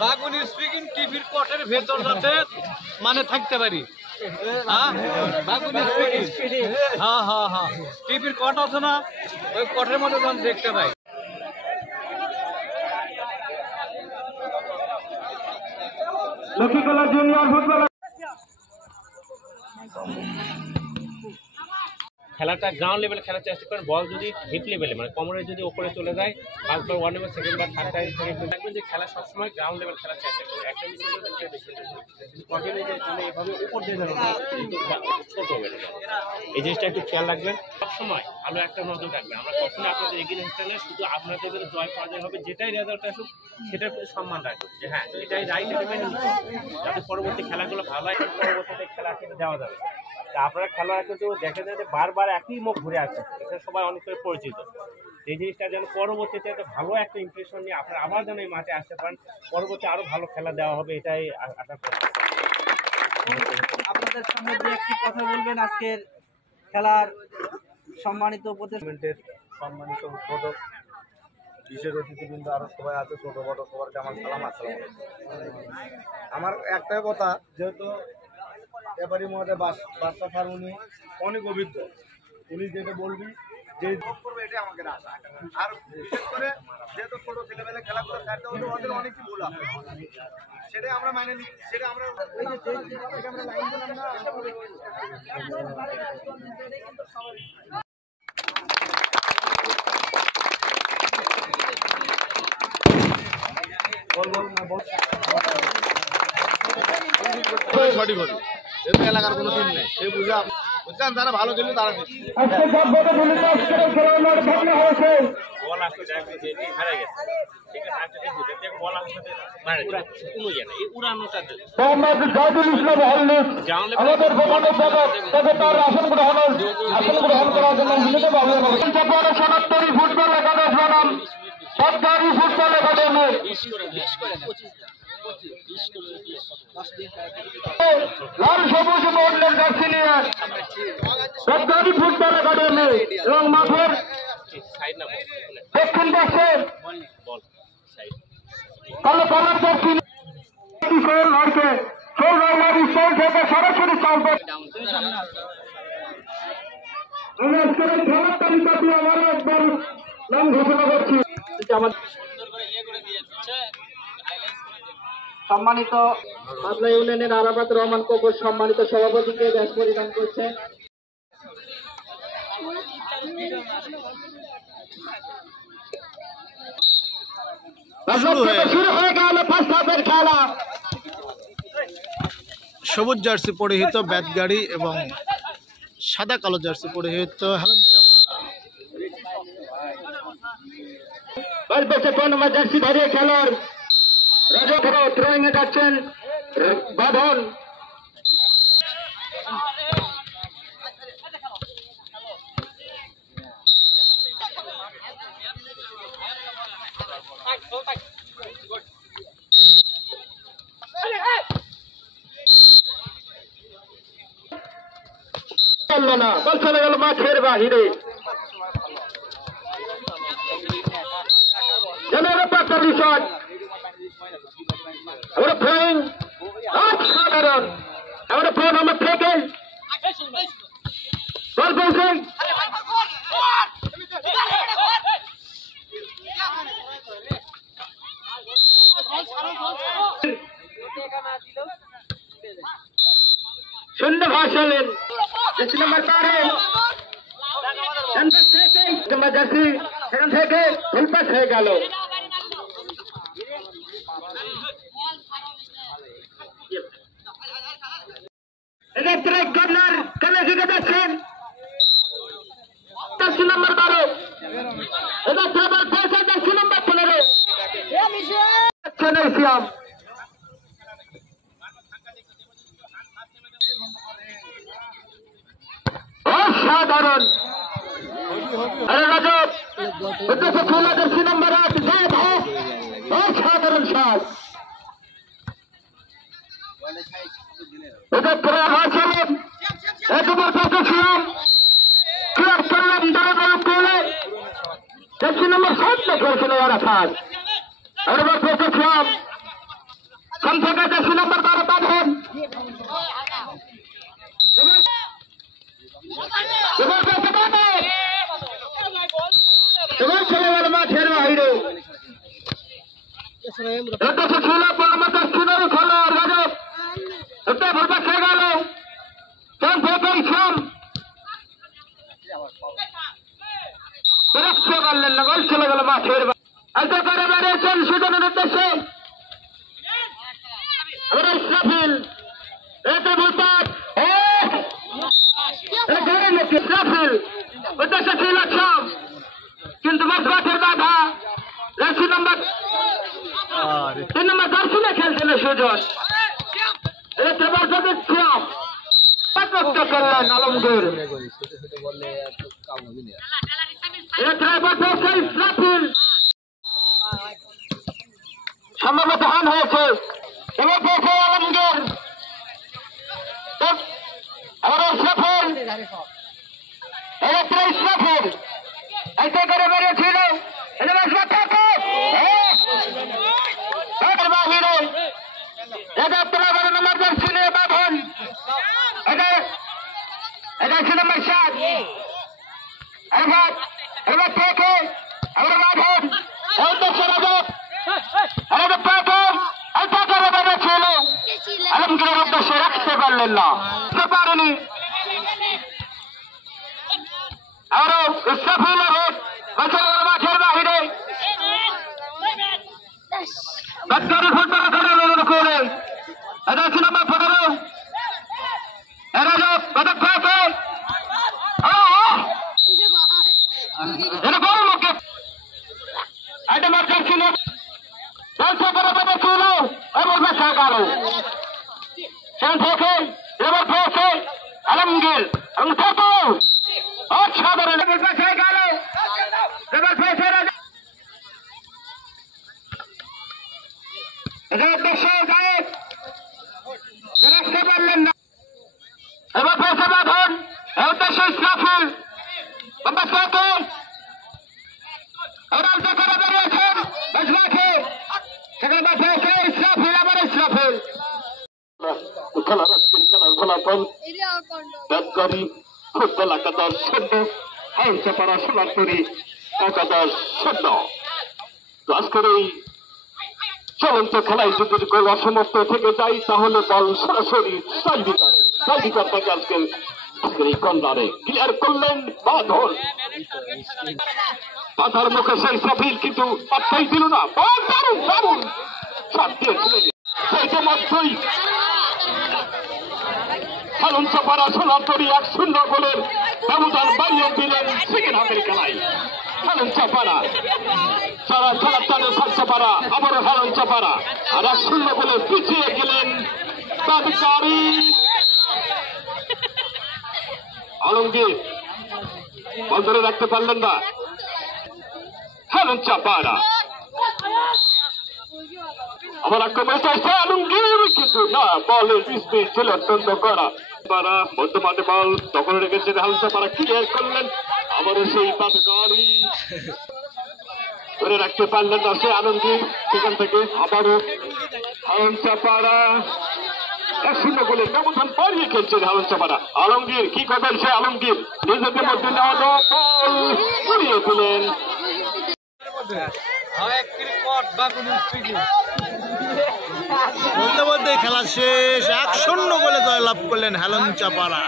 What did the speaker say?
বাগুনি speaking টিভির কটের ভেতর যাতে মানে থাকতে পারি। হ্যাঁ বাগুনি স্পিকিং, হ্যাঁ হ্যাঁ হ্যাঁ টিভির কট আছে না, ওই কটের মধ্যে যেন দেখতে পাই। লক্ষ্মীকলা জুনিয়র ফুটবল খেলাটা গ্রাউন্ড লেভেলে খেলার চেষ্টা করেন। বল যদি হিট লেভেলে মানে কোমরে যদি ওপরে চলে যায়, ফার্স্ট বার 1 নাম্বার, সেকেন্ড বার, থার্ড টাইম থাকবেন যে খেলা সবসময় গ্রাউন্ড লেভেল খেলার চেষ্টা করবে। একটা মিস হলে দুটো বেশি কন্টিনিউ যে মানে এভাবে উপর দিয়ে যাবে ছোট হবে না, এই জিনিসটা একটু খেয়াল রাখবেন সবসময়। ভালো একটা নজর রাখবেন। আমরা কখনোই আপনাদের এগিয়ে আসতে না, শুধু আপনাদের জয় পরাজয় হবে, যেটাই রেজাল্ট আসুক সেটার প্রতি সম্মান রাখবেন যে হ্যাঁ এটাই রাইট, এটা মেনে নিতে যাতে পরবর্তী খেলাগুলো ভালো হয়, পরবর্তীতে খেলা খেলে দেওয়া যাবে। আপনারা খেলা কিন্তু দেখা যায় যে বারবার একই মুখ ঘুরে আসছে, এটা সবাই অনেক করে পরিচিত। এই জিনিসটা যেন পরবর্তীতে একটা ভালো একটা ইমপ্রেশন নিয়ে আপনারা আবার যেন এই মাঠে আসতে পারেন, পরবর্তী আরো ভালো খেলা দেওয়া হবে, এটাই আশা করি। আপনাদের সামনে দু একটি কথা বলবেন আজকের খেলার সম্মানিত প্রতিষ্ঠানের সম্মানিত উদ্বোধক, বিশেষ অতিথিবৃন্দ আরো সবাই আছে, ছোট বড় সবাইকে আমার সালাম। আসসালাম। আমার একটাই কথা, যেহেতু এবারই মধ্যে বাদশা স্যার উনি অনেক অভিজ্ঞ, উনি যেটা বলবি যে করবে এটাই আমাদের আশা। আর বিশেষ করে যেহেতু ছোট ছেলেবেলা খেলাধুলা ছাড়তে হলে ওদের অনেক কিছু ভুল আছে, সেটাই আমরা মানে নিচ্ছি, সেটা আমরা লাইন দিলাম না। সঠিক হবে, এলাকার কোনো দিন নেই, সে বুঝা বুঝছেন, তারা ভালো খেলবে তারা বল আসলে হারা গেছে, ঠিক আছে, বল আসলে কোনো ইয়ে না, এই উড়ানোটা লাল সবুজ বর্ণের জার্সি নিয়ে সরকারি ফুটবল একাডেমি এবং মাঠের দক্ষিণ পাশে কালো কালার দক্ষিণ থেকে সরাসরি চলবে। আমি আজকের এই খেলার তালিকাটি আমার একবার নাম ঘোষণা করছি। সম্মানিত মাদলা ইউনিয়নের আরাফাত রহমান কোকর সম্মানিত সভাপতিকে ব্যাস পরিধান করছেন। শুরু হয়ে গেল ফার্স্ট হাফের খেলা। সবুজ জার্সি পরিহিত ব্যাটগাড়ি এবং সাদা কালো জার্সি পরিহিত হেলেন চাপা। জার্সি ধরিয়ে খেলার রাজা থ্রোয়িং এ যাচ্ছেন বাঁধন। চললো না, বল চলে গেল মাঠের বাহিরে। সাধারণ আমরা ফোন আমার থেকে বল পৌঁছেন শূন্য ভাষালেন নম্বর 12 জার্সি সেখান থেকে ফুল পাস হয়ে গেল। কর্নার কেন দিকে যাচ্ছেন 10 নম্বর 12 এটা আবার 10 নম্বর 15 ইসলাম অসাধারণ। রাজব নম্বর 8 অসাধারণ সাজ। এটা প্রায় একবার পাশে ছিলাম ক্লাব করলাম দাঁড়ানো করে 10 নম্বর 7 করেছিল ওরা সাজ। একবার পাশে ছিলাম এটা তো ছিল পরমত ছিনের খেলোয়াড় রাজব এটা ভোটা খেয়ে গেল চান ভোটাই খান রাখতে পারলেন না গোল চলে গেল মাঠের আলতো করে বেরিয়েছেন সুজনের উদ্দেশ্যে ইসরাফিল এতে ভোটার ইসরাফিল উদ্দেশ্যে ছিল সব কিন্তু মাঠের বাধা রাশি নম্বর 3 নম্বর দর্শনে খেলছিল সুজন করলেন আলমগীর সম্ভবত হান হয়েছে এবার পেয়েছে আলমগীর ইসরাফিল ইসরাফিল এতে করে বেরিয়েছিল বাহিরে এটা তোমার নম্বর দর্শনে বাঁধন এটা নম্বর 7 এবার থেকে আমরা বাঁধন আলমগীরের উদ্দেশ্যে রাখতে পারলেন না পারেনি আরো ইসরাফিল মাঠের বাহিরে গাদ্দারি ফুটবল খেলার করে এটা ছিল নম্বর 15 এরা পদক পেয়েছে এটা বড় মুখে এটা মার্কার ছিল জলসা করে পদক ছিল এবং বেসা গেল সেখান থেকে এবার পেয়েছে আলমগীর এবং ছোটো অসাধারণ বেসা গেল এবার পেয়েছে রাখতে পারলেন না এবার পেয়েছে বাঁধন উদ্দেশ্য ইসরাফিল করে বেরিয়েছেন সেখানে পেয়েছে ইসরাফিল আবার ইসরাফিল খেলার খেলার ফলাফল ডাক্তারি ফুটবল একাদশ 0 হাইসাপাড়া সোনারপুরি একাদশ 0 আজকের এই চলন্ত খেলায় যদি গোল অসমাপ্ত থেকে যায় তাহলে বল সরাসরি সাইডিকার থেকে আজকে এই কর্নারে ক্লিয়ার করলেন বাঁধন বাঁধার মুখে সেই সাফিল কিন্তু পাত্তাই দিল না বল দারুণ দারুণ সাত দিয়েছিলেন সেইটা মাত্রই হালুনচাপাড়া সোনারপুরি 1-0 গোলের ব্যবধান বাড়িয়ে দিলেন সেকেন্ড হাফের খেলায় হালুনচাপাড়া সারা খেলার টানে সালচাপাড়া আবারও হালুনচাপাড়া আর 1-0 গোলে পিছিয়ে গেলেন তাৎকারি আলমগীর বল ধরে রাখতে পারলেন না হালুনচাপাড়া আবার আক্রমণ চাইছে আলমগীর কিন্তু না বলের স্পিড ছিল অত্যন্ত কড়া পাড়া মধ্যমাঠে বল দখল রেখেছেন হালুনচাপাড়া ক্লিয়ার করলেন আবারও সেই তাৎকারি ধরে রাখতে পারলেন না সে আলমগীর সেখান থেকে আবারও হালুনচাপাড়া 1-0 গোলে ব্যবধান বাড়িয়ে খেলছেন হালুনচাপাড়া আলমগীর কি করবেন সে আলমগীর নিজেদের মধ্যে নেওয়া বল উড়িয়ে দিলেন বলতে বলতে খেলা শেষ 1-0 গোলে জয়লাভ করলেন হালুনচাপাড়া।